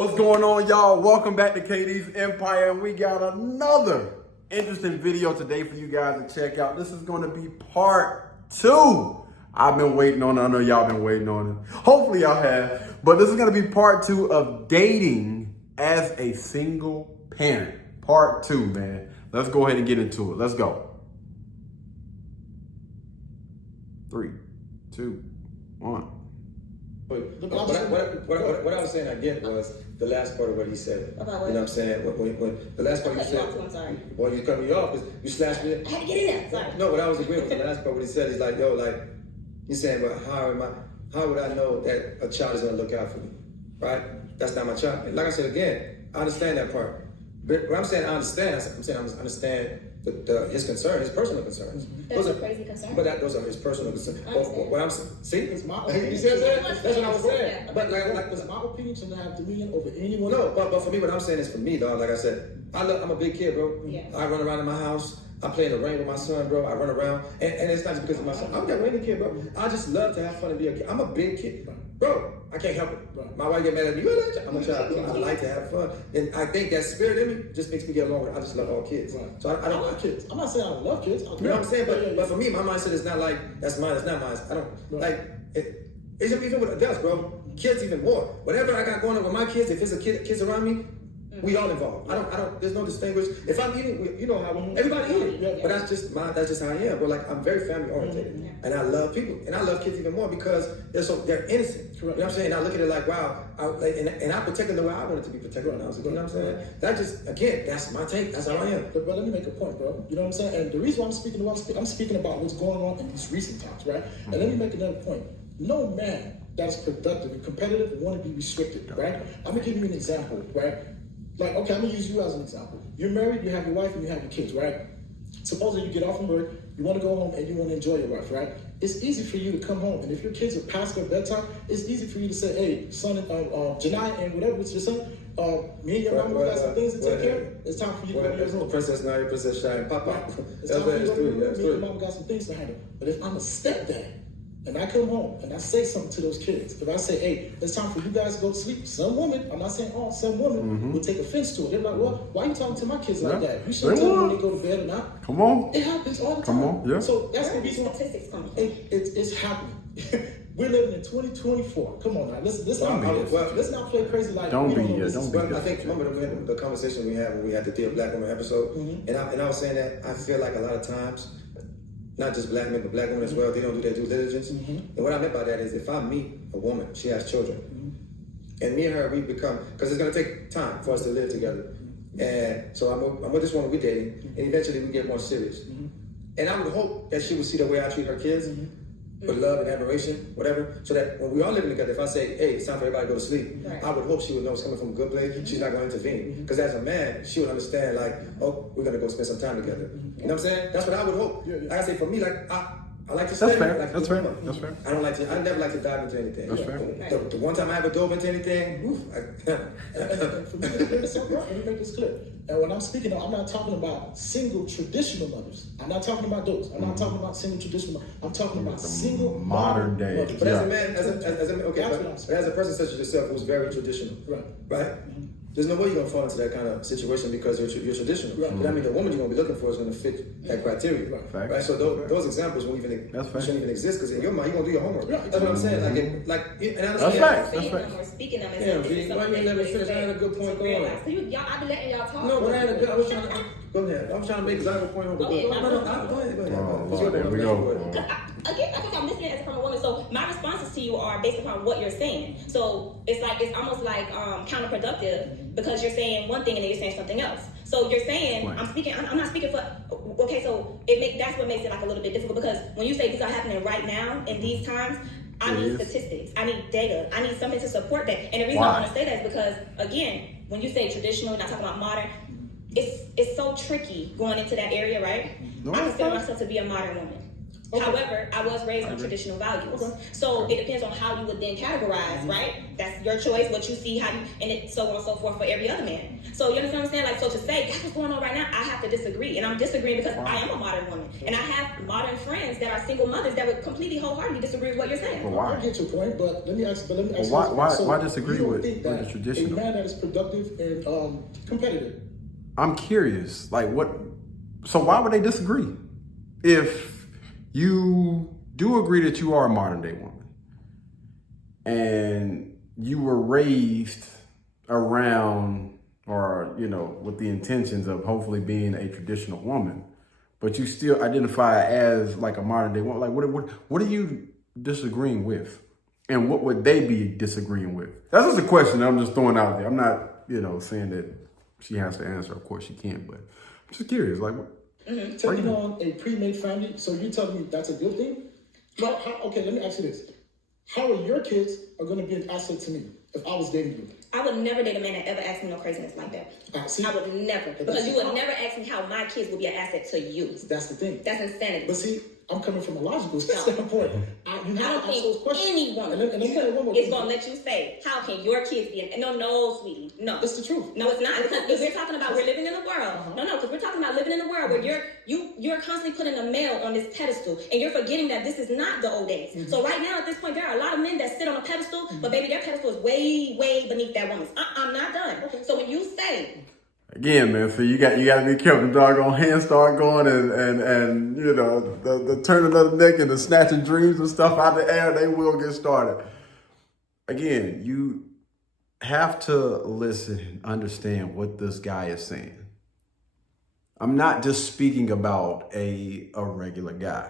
What's going on, y'all? Welcome back to KD's Empire, and we got another interesting video today for you guys to check out. This is going to be part 2. I've been waiting on it. I know y'all been waiting on it. Hopefully y'all have. But this is going to be part 2 of dating as a single parent. Part 2, man. Let's go ahead and get into it. Let's go. 3, 2, 1. What I was saying I get was the last part of what he said. About what? You know what I'm saying? When the last part you said. I'm sorry. Well, you cut me off because you slashed me. I had to get in there. Sorry. No, what I was agreeing with the last part what he said is like, yo, like, he's saying, but how would I know that a child is gonna look out for me? Right? That's not my child. And like I said again, I understand that part. But when I'm saying I understand, I'm saying I understand his concern, his personal concerns. That's a crazy concern. But those are his personal concerns. What I'm see, it's my opinion. you see what I'm saying? That's what I was saying. But like it's my opinion to have dominion over anyone. No, but for me, what I'm saying is for me, dog. Like I said, I'm a big kid, bro. Yes. I run around in my house. I play in the rain with my son, bro. I run around, and it's not just because of my son. I'm that rainy kid, bro. I just love to have fun and be a kid. I'm a big kid, bro. I can't help it. My wife get mad at me. I'm a child. I like to have fun, and I think that spirit in me just makes me get along with. I just love all kids. Right. So I don't like kids. I'm not saying I don't love kids. You know what I'm saying? But for me, my mindset is not like that's mine. It's not mine. I don't like it. It's even with adults, bro. Kids even more. Whatever I got going on with my kids, if it's a kids around me. We all involved. I don't. There's no distinguish. If I'm eating, you know how everybody eating. But that's just how I am. But like I'm very family oriented, and I love people, and I love kids even more because they're innocent. You know what I'm saying? I look at it like wow, and I protect them the way I wanted to be protected when I was a kid. You know what I'm saying? That just again, that's my take. That's how I am. But let me make a point, bro. You know what I'm saying? And the reason why I'm speaking about what's going on in these recent times, right? And let me make another point. No man that is productive and competitive want to be restricted, right? I'm gonna give you an example, right? Like, okay, I'm gonna use you as an example. You're married, you have your wife, and you have your kids, right? Supposedly you get off from work, you want to go home, and you want to enjoy your wife, right? It's easy for you to come home, and if your kids are past their bedtime, it's easy for you to say, hey, son, Janai, and whatever it's your son, me and your mama got some things to take care of. It's time for you to go to your home. Princess Naya, Princess Shine, Papa. It's time for you to go to your room. Me and your mama got some things to handle. But if I'm a stepdad, and I come home and I say something to those kids. If I say, hey, it's time for you guys to go to sleep. Some women, I'm not saying all, some women will take offense to it. They're like, well, why are you talking to my kids like that? You shouldn't tell them when they go to bed or not. Come on. It happens all the time. Come on, yeah. So that's the reason why Statistics coming. it's happening. We're living in 2024. Come on now. Let's not play crazy like don't we be don't know here. this Don't is be going here. I think remember the conversation we had when we had the Dear Black Woman episode, and I was saying that I feel like a lot of times, not just black men but black women as well, they don't do their due diligence. And what I meant by that is if I meet a woman, she has children, and me and her we become because it's gonna take time for us to live together. And so I'm with this woman we're dating, and eventually we get more serious. And I would hope that she would see the way I treat her kids. With love and admiration, whatever, so that when we are living together, if I say, hey, it's time for everybody to go to sleep, I would hope she would know it's coming from a good place. She's not going to intervene. Because as a man, she would understand, like, oh, we're going to go spend some time together. You know what I'm saying? That's what I would hope. Like I say, for me, like, I like to stay. That's fair. Like That's fair. That's fair. I never like to dive into anything. That's fair. The one time I ever dove into anything, For me, it's so right. Let me make this clear. And when I'm speaking, I'm not talking about single traditional mothers. I'm not talking about those. I'm not talking about single traditional mothers. I'm talking about single modern day. mothers. But as a man, as a person such as yourself who's very traditional, right? There's no way you're gonna fall into that kind of situation because you're traditional. But I mean, the woman you're gonna be looking for is gonna fit that criteria, right? So those examples won't even shouldn't even exist because in your mind you're gonna do your homework. That's what I'm saying. And I That's right. That's right. Or speaking them as Yeah, why you let me finish? I had a good point going. Y'all, I be letting y'all talk. No, but I was trying to go ahead. I'm trying to make a valuable point. Go ahead. There we go. Again, I think I'm listening as from a woman, so my responses to you are based upon what you're saying. So it's almost like counterproductive because you're saying one thing and then you're saying something else. So you're saying I'm not speaking for. Okay, so that's what makes it like a little bit difficult because when you say these are happening right now in these times, I need statistics, I need data, I need something to support that. And the reason I want to say that is because again, when you say traditional, you're not talking about modern. It's so tricky going into that area, right? I consider myself to be a modern woman. Okay. However, I was raised on traditional values. So it depends on how you would then categorize, right? That's your choice, what you see, how you, and it so on and so forth for every other man. So you understand what I'm saying? Like, so to say that's what's going on right now, I have to disagree, and I'm disagreeing because I am a modern woman, and I have modern friends that are single mothers that would completely wholeheartedly disagree with what you're saying. But why? I get your point, but let me ask you this. Why disagree you don't with think the that traditional? a man that is productive and competitive. I'm curious, like what? So why would they disagree? If you do agree that you are a modern day woman and you were raised around, or with the intentions of hopefully being a traditional woman, but you still identify as like a modern day woman, like what are you disagreeing with? And what would they be disagreeing with? That's just a question that I'm just throwing out there. I'm not, saying that she has to answer. Of course she can't, but I'm just curious, like what? Taking on a pre-made family, so you're telling me that's a good thing? Okay, let me ask you this. How are your kids are going to be an asset to me if I was dating you? I would never date a man that ever asked me no craziness like that. See? I would never. Because you would never ask me how my kids would be an asset to you. That's the thing. That's insanity. But see, I'm coming from a logical standpoint. I don't think any woman is going to let you say, how can your kids be an... No, sweetie. No. That's the truth. No, it's not. Because we're talking about we're living in a world. No, because we're talking about living in a world where you're constantly putting a male on this pedestal, and you're forgetting that this is not the old days. So right now, at this point, there are a lot of men that sit on a pedestal, but baby, their pedestal is way, way beneath that woman's. I'm not done. So when you say... Again, man, so you got to be careful. The doggone hands start going and the turning of the neck and the snatching dreams and stuff out the air, they will get started. Again, you have to listen and understand what this guy is saying. I'm not just speaking about a regular guy.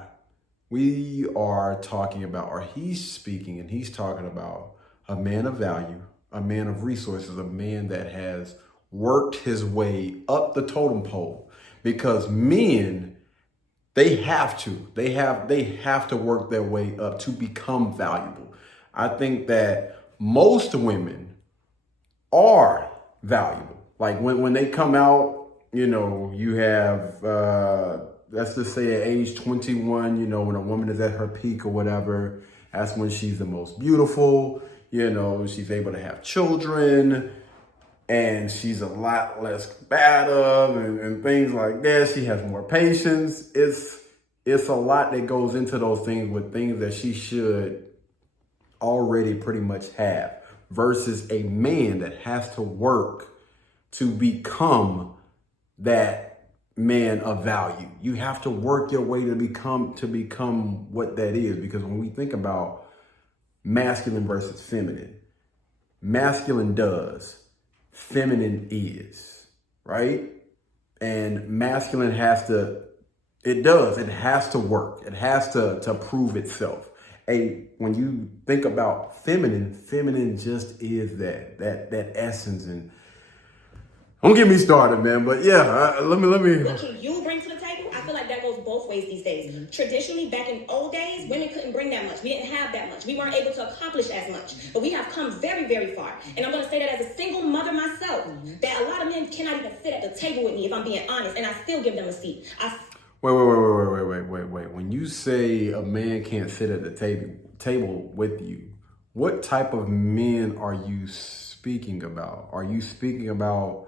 We are talking about, or he's speaking and he's talking about a man of value, a man of resources, a man that has worked his way up the totem pole, because men, they have to work their way up to become valuable. I think that most women are valuable. Like when they come out, you have, let's just say at age 21, when a woman is at her peak or whatever, that's when she's the most beautiful, she's able to have children, and she's a lot less bad of and things like that. She has more patience. It's a lot that goes into those things, with things that she should already pretty much have, versus a man that has to work to become that man of value. You have to work your way to become what that is, because when we think about masculine versus feminine, masculine does, feminine is, right? And masculine has to work. It has to prove itself. When you think about feminine just is that essence. And don't get me started, man. But yeah, let me. What can you bring to the table? I feel like that goes both ways these days. Traditionally, back in old days, women couldn't bring that much. We didn't have that much. We weren't able to accomplish as much. But we have come very, very far. And I'm going to say that as a single mother myself, that a lot of men cannot even sit at the table with me, if I'm being honest, and I still give them a seat. Wait. When you say a man can't sit at the table with you, what type of men are you speaking about? Are you speaking about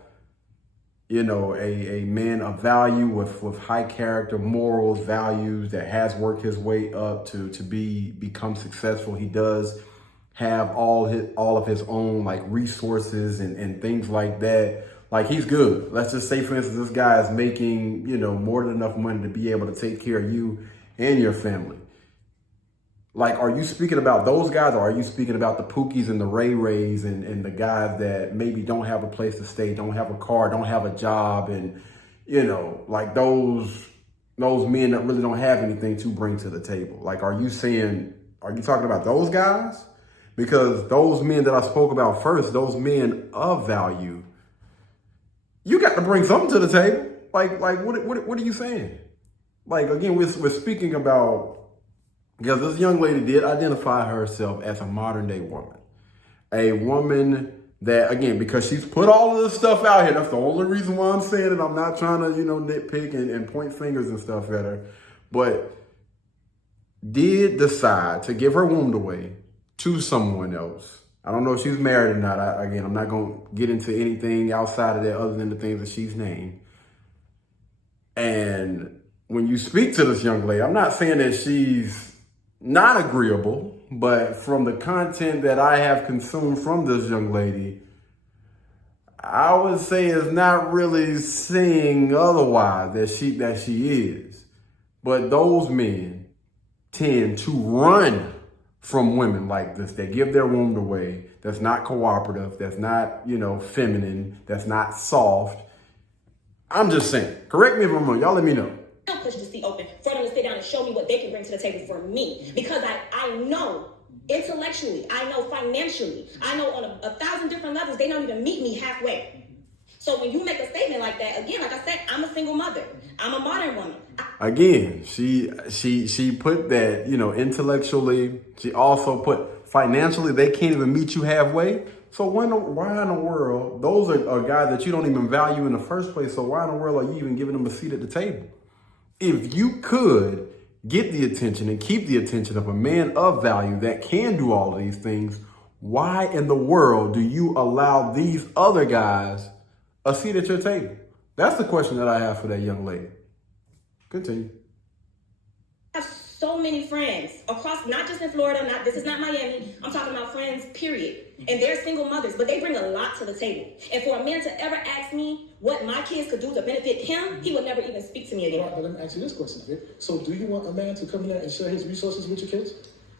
a man of value with high character, morals, values, that has worked his way up to become successful? He does have all of his own like resources and things like that. Like, he's good. Let's just say, for instance, this guy is making, more than enough money to be able to take care of you and your family. Like, are you speaking about those guys, or are you speaking about the Pookies and the Ray Rays and the guys that maybe don't have a place to stay, don't have a car, don't have a job, and, like those men that really don't have anything to bring to the table? Like, are you talking about those guys? Because those men that I spoke about first, those men of value, you got to bring something to the table. Like what are you saying? Like, again, we're speaking about, because this young lady did identify herself as a modern day woman. A woman that, again, because she's put all of this stuff out here, that's the only reason why I'm saying it. I'm not trying to, nitpick and point fingers and stuff at her. But did decide to give her womb away to someone else, I don't know if she's married or not. Again, I'm not going to get into anything outside of that other than the things that she's named. And when you speak to this young lady, I'm not saying that she's not agreeable, but from the content that I have consumed from this young lady, I would say it's not really saying otherwise that she is. But those men tend to run from women like this. They give their womb away. That's not cooperative. That's not, feminine. That's not soft. I'm just saying. Correct me if I'm wrong. Y'all let me know. I'll push the seat open for them to sit down and show me what they can bring to the table for me. Because I know intellectually, I know financially, I know on a thousand different levels, they don't even meet me halfway. So when you make a statement like that, again, like I said, I'm a single mother. I'm a modern woman. Again, she put that, intellectually. She also put financially, they can't even meet you halfway. So why in the world, those are guys that you don't even value in the first place. So why in the world are you even giving them a seat at the table? If you could get the attention and keep the attention of a man of value that can do all of these things, why in the world do you allow these other guys a seat at your table? That's the question that I have for that young lady. Continue. I have so many friends across, not just in Florida, this is not Miami, I'm talking about friends, period. And they're single mothers, but they bring a lot to the table. And for a man to ever ask me what my kids could do to benefit him, he would never even speak to me again. All right, but let me ask you this question, Vic. So do you want a man to come in there and share his resources with your kids?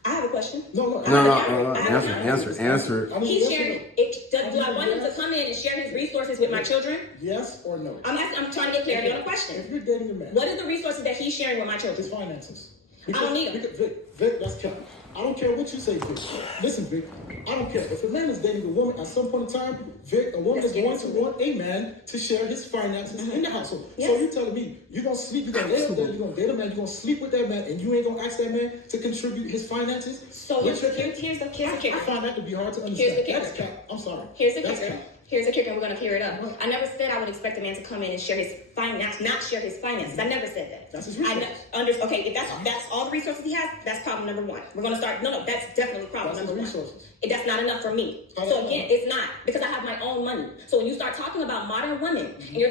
I have a question. No. Answer. He's sharing. Do I want him to come in and share his resources with my children? Yes or no? I'm trying to get clarity on the question. If you're dating a man, what are the resources that he's sharing with my children? his finances. I don't need them. Vic, that's cap. I don't care what you say, Vic. Listen, Vic, I don't care. If a man is dating a woman at some point in time, Vic, a woman is going to want a man to share his finances in the household. Yes. So you're telling me you're going to sleep, you're going to lay with that, you're going to date a man, you're going to sleep with that man, and you ain't going to ask that man to contribute his finances? So here's the kicker. I find that to be hard to understand. Here's the kicker. That's cap. I'm sorry. Here's the That's kicker. cap. Here's the kicker, and we're going to clear it up. I never said I would expect a man to come in and share his finance, not share his finances. I never said that. That's his resources. Okay, if that's all the resources he has, that's problem number one. We're going to start. No, that's definitely problem That's number his one. resources. That's not enough for me. So again, it's not, because I have my own money. So when you start talking about modern women, and you're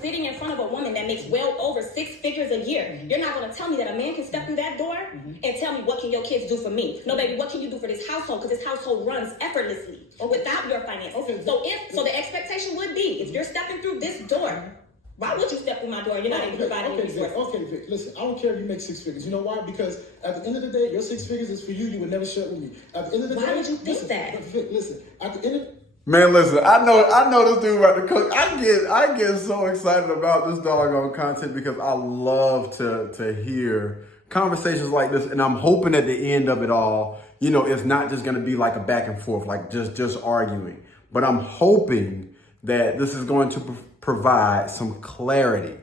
sitting in front of a woman that makes well over 6 figures a year, you're not going to tell me that a man can step through that door and tell me, what can your kids do for me? No, baby, what can you do for this household? Because this household runs effortlessly without your finances. Okay. So the expectation would be, if you're stepping through this door, why would you step through my door and you're not even providing me resources? Okay, Vic, listen, I don't care if you make 6 figures. You know why? Because at the end of the day, your 6 figures is for you. You would never share it with me. At the end of the day, Why would you think that? But Vic, listen, at the end of Man, listen, I know this dude about to cook. I get so excited about this doggone content because I love to hear conversations like this, and I'm hoping at the end of it all, it's not just gonna be like a back and forth, like just arguing. But I'm hoping that this is going to provide some clarity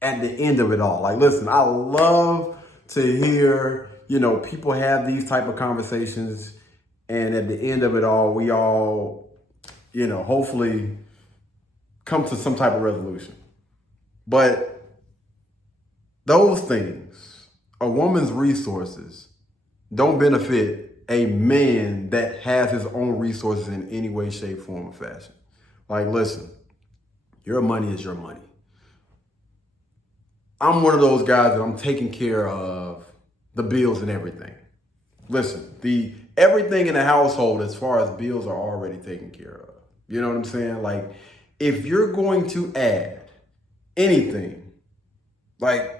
at the end of it all. Like, listen, I love to hear, people have these type of conversations, and at the end of it all, we all, hopefully come to some type of resolution. But those things, a woman's resources, don't benefit a man that has his own resources in any way, shape, form, or fashion. Like, listen, your money is your money. I'm one of those guys that I'm taking care of the bills and everything. Listen, everything in the household as far as bills are already taken care of. You know what I'm saying? Like, if you're going to add anything, like,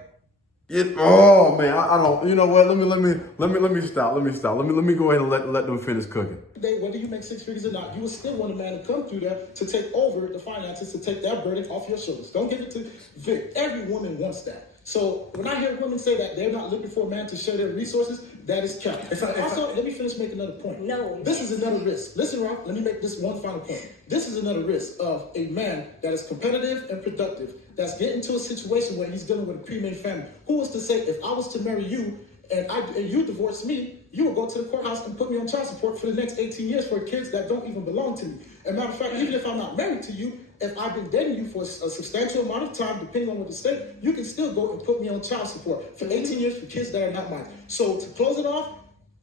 oh man, I don't. You know what? Let me stop. Let me go ahead and let them finish cooking. Whether you make 6 figures or not, you will still want a man to come through there to take over the finances, to take that burden off your shoulders. Don't give it to Vic. Every woman wants that. So when I hear women say that they're not looking for a man to share their resources, that is cap. Also, let me finish making another point. No. This is another risk. Listen, Rob, let me make this one final point. This is another risk of a man that is competitive and productive, that's getting into a situation where he's dealing with a pre-made family. Who was to say, if I was to marry you and you divorced me, you would go to the courthouse and put me on child support for the next 18 years for kids that don't even belong to me. As a matter of fact, even if I'm not married to you, if I've been dating you for a substantial amount of time, depending on what the state, you can still go and put me on child support for 18 years for kids that are not mine. So to close it off,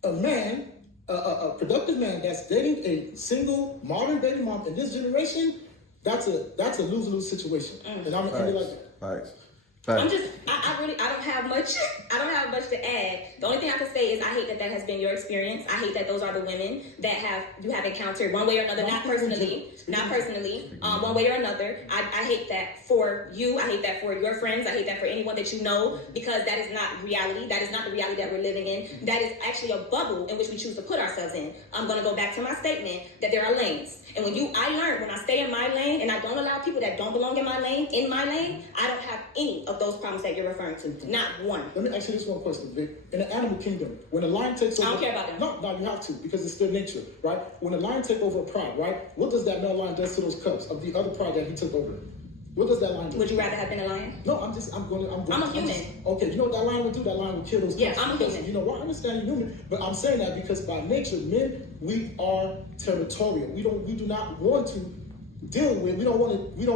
a man, a productive man that's dating a single modern baby mom in this generation, that's a lose-lose situation. And I'm gonna end it like that. Thanks. I'm just, I really, I don't have much to add. The only thing I can say is I hate that has been your experience. I hate that those are the women that you have encountered one way or another, not personally, one way or another. I hate that for you. I hate that for your friends. I hate that for anyone that you know, because that is not reality. That is not the reality that we're living in. That is actually a bubble in which we choose to put ourselves in. I'm going to go back to my statement that there are lanes. And I learned when I stay in my lane and I don't allow people that don't belong in my lane, I don't have any of those problems that you're referring to. Not one. Let me ask you this one question, Vic. In the animal kingdom, when a lion takes over... I don't care about them. No, you have to, because it's their nature, right? When a lion takes over a pride, right? What does that male lion do to those cubs of the other pride that he took over? What does that lion do? Would you rather have been a lion? No, I'm a human. Okay, you know what that lion would do? That lion would kill those cubs. Yeah, I'm a human. You know what? I understand you're human, but I'm saying that because by nature, men, we are territorial. We do not want to deal with. We don't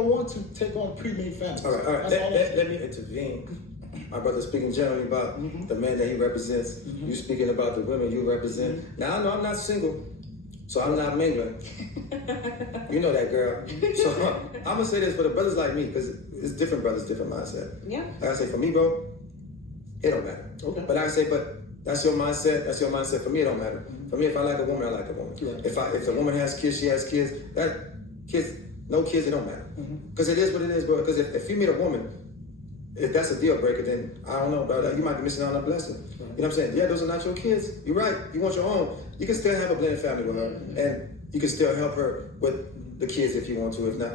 want to take on pre-made families. All right. Let me intervene. My brother speaking generally about the man that he represents. You speaking about the women you represent. Now I know I'm not single, so I'm not mingling. You know that, girl. So I'm gonna say this for the brothers like me, because it's different brothers, different mindset. Yeah. Like I say, for me, bro, it don't matter. Okay. But like I say, that's your mindset. That's your mindset. For me, it don't matter. For me, if I like a woman, I like a woman. Right. If the woman has kids, she has kids. No kids, it don't matter. Because it is what it is, bro. Because if you meet a woman, if that's a deal breaker, then I don't know, brother. You might be missing out on a blessing. Right. You know what I'm saying? Yeah, those are not your kids. You're right. You want your own. You can still have a blended family with her, and you can still help her with the kids if you want to. If not,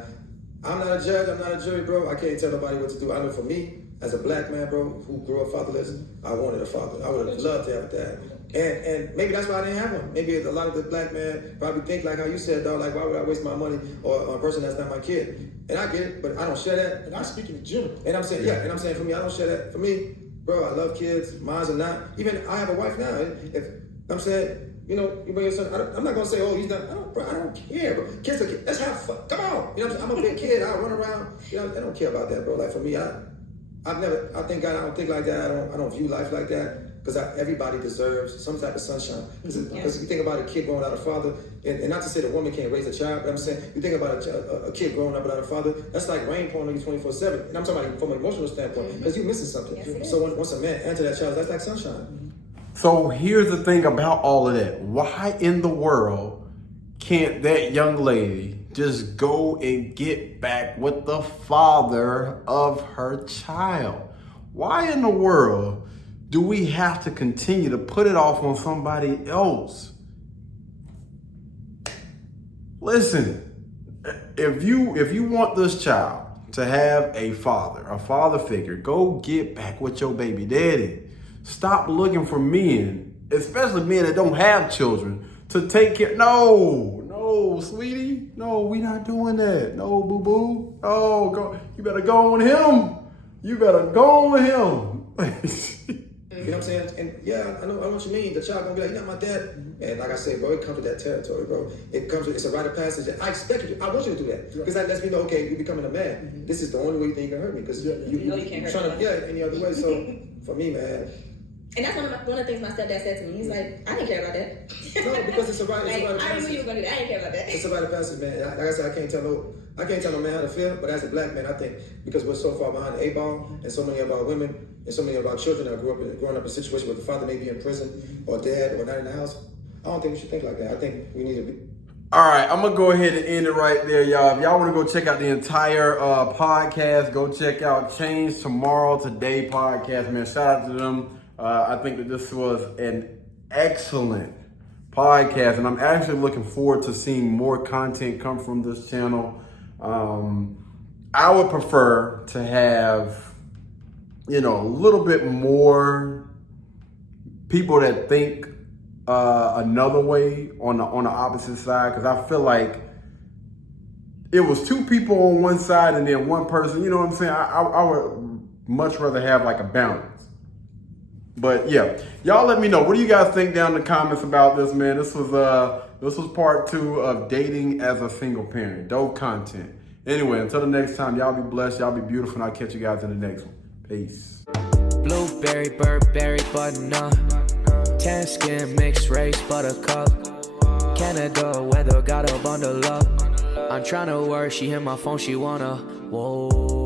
I'm not a judge. I'm not a jury, bro. I can't tell nobody what to do. I know for me, as a black man, bro, who grew up fatherless, I wanted a father. I would have loved to have a dad. And maybe that's why I didn't have one. Maybe a lot of the black men probably think like how you said, dog, like why would I waste my money on a person that's not my kid? And I get it, but I don't share that. And I'm speaking in general. And I'm saying, and I'm saying for me, I don't share that. For me, bro, I love kids. Mine's are not. Even I have a wife now. If I'm saying, you bring your son. I'm not gonna say, oh, he's not. I don't care, bro. Kids are kids. Let's have fun. Come on. You know what I'm saying? I'm a big kid. I run around. I don't care about that, bro. Like for me, I thank God I don't think like that. I don't view life like that. Because everybody deserves some type of sunshine. Because you think about a kid growing out of father, and not to say the woman can't raise a child, but I'm saying you think about a kid growing up without a father, that's like rain pouring on you 24/7. And I'm talking about from an emotional standpoint, because you're missing something. Yes, so once a man enters that child, that's like sunshine. So here's the thing about all of that. Why in the world can't that young lady just go and get back with the father of her child? Why in the world do we have to continue to put it off on somebody else? Listen, if you want this child to have a father figure, go get back with your baby daddy. Stop looking for men, especially men that don't have children, to take care. No, sweetie. No, we not doing that. No, boo-boo. Oh, go. You better go on him. You better go on him. You know what I'm saying? And yeah, I know what you mean. The child gonna be like, you're not my dad. And like I say, bro, it comes to that territory, bro. It's a rite of passage. I expect you to. I want you to do that. Because that lets me know, okay, you're becoming a man. This is the only way you think you can hurt me. Because you can't hurt me. Any other way. So for me, man. And that's one of the things my stepdad said to me. He's like, I didn't care about that. No, because it's a rite. Like, I knew you were gonna do that. I didn't care about that. It's a rite of passage, man. Like I said, I can't tell no man how to feel. But as a black man, I think because we're so far behind the eight ball, and so many of our women and so many of our children are growing up in a situation where the father may be in prison or dead or not in the house. I don't think we should think like that. I think we need to be. All right, I'm going to go ahead and end it right there, y'all. If y'all want to go check out the entire podcast, go check out Change Tomorrow Today podcast, man. Shout out to them. I think that this was an excellent podcast, and I'm actually looking forward to seeing more content come from this channel. I would prefer to have, a little bit more people that think another way on the opposite side, because I feel like it was two people on one side and then one person. You know what I'm saying? I would much rather have like a balance. But yeah, y'all let me know. What do you guys think down in the comments about this, man? This was part 2 of dating as a single parent. Dope content. Anyway, until the next time, y'all be blessed, y'all be beautiful, and I'll catch you guys in the next one. Peace. Blueberry, Burberry, button-up. Tan skin, mixed race, buttercup. Canada weather, got a bundle up. I'm tryna work, she hit my phone, she wanna, whoa.